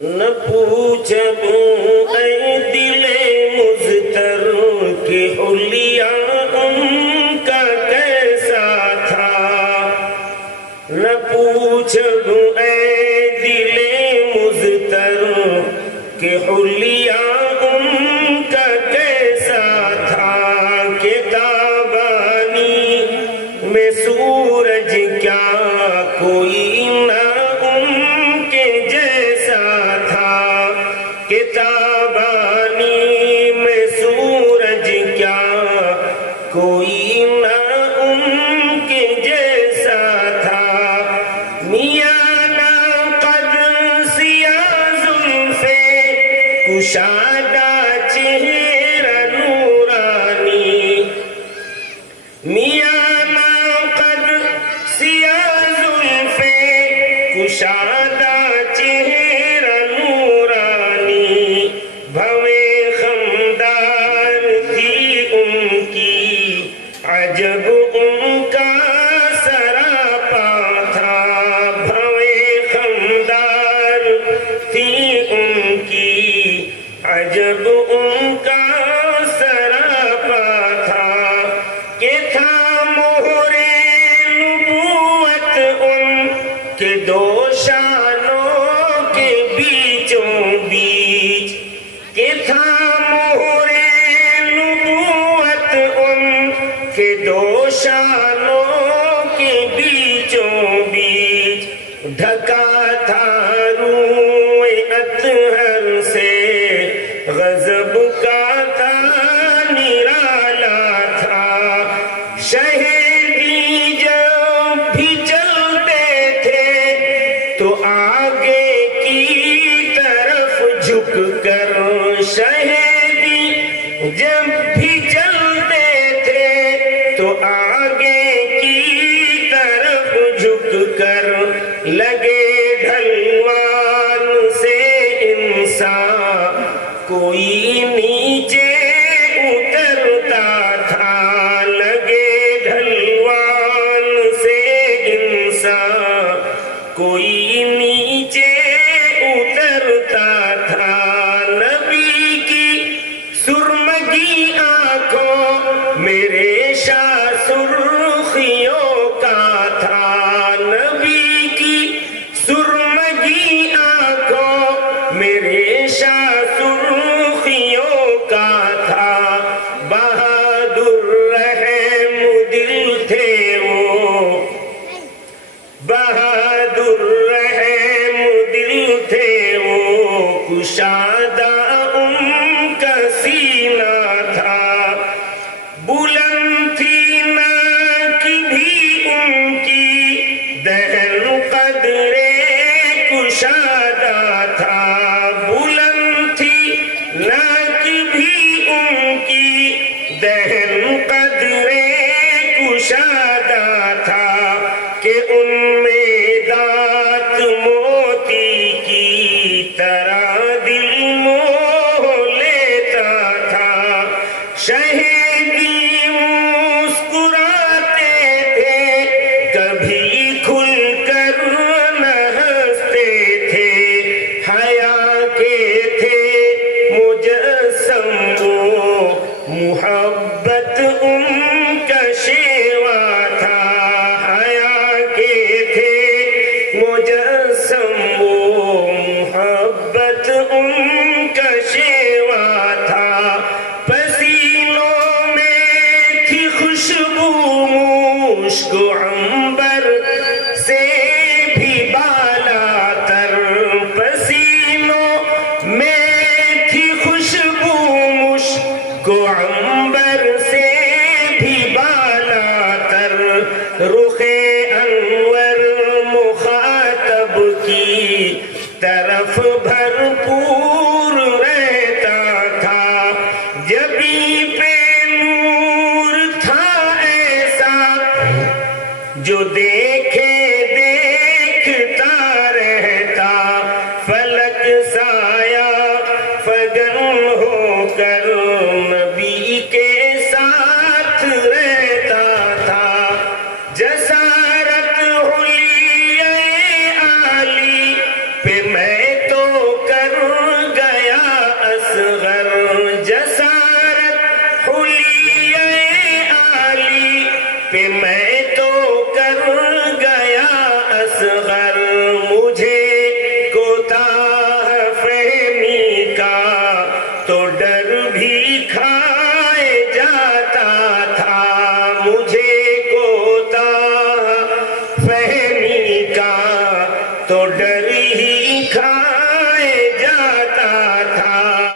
نہ پوچھوں اے دل مضطر کہ حلیہ ان کا کیسا تھا، نہ پوچھوں اے دل مضطر کہ حلیہ ان کا کیسا تھا، کہ تابانی میں سورج کیا کوئی نہ ان کے جیسا تھا، کہ تابانی میں سورج کیا کوئی نہ ان کے جیسا تھا، میاں نہ قد سیاہ زلفیں کشادہ چہرہ نورانی، میاں نہ قد سیاہ زلفیں کشادہ چہرہ نورانی، بھویں خمدار تھی ان کی عجب ان کا سراپا تھا، بھویں خمدار تھی ان کی عجب ان کا سراپا تھا، کہ تھا مہر نبوت ان کے دو شانوں کے بیچوں بیچ، کہ تھا مہر نبوت ان کے دو شانوں کے بیچوں بیچ، ڈھکا تھا روئے اطہر سے غضب کا تھا نرالا تھا، شہیدی جب بھی چلتے تھے تو آگے کی طرف جھک کر، شہیدی جب بھی چلتے تھے تو آگے کی طرف جھک کر، لگے ڈھلوان سے انسان کوئی نیچے اترتا تھا، لگے ڈھلوان سے انسان کوئی نیچے اترتا تھا، نبی کی سرمگی آنکھوں میں ریشہ سرخیوں کا تھا، نبی کی سرمگی آنکھوں میں ریشہ سرخیوں کا تھا، بہادر رحم دل تھے وہ، بہادر رحم دل تھے وہ، کشادہ ان کا سینہ تھا، بلند تھی ناک بھی ان کی دہن قدرے کشادہ تھا، بلند تھی ناک بھی ان کی دہن قدرے کشادہ تھا، کہ ان میں دانت موتی کی طرح دل موہ لیتا تھا، شہیدی مسکراتے تھے کبھی کھل کر نہ ہنستے تھے، حیا کے تھے مجسم وہ محبت ان کا شیوا تھا، حیا کے تھے مجسم وہ محبت ان کا شیوا تھا، پسینوں میں تھی خوشبو مشک عنبر سے بھی بالا تر، پسینوں میں تھی خوشبو مشک عنبر سے بھی بالا تر، رخ انور مخاطب کی طرف بھرپور رہتا تھا، جبیں پہ نور تھا ایسا جو دیکھے دیکھتا رہتا، فلک سایہ فگن ہو کر نبی کے ساتھ رہتا تھا، جسارت حلیہ عالی پہ میں تو پہ میں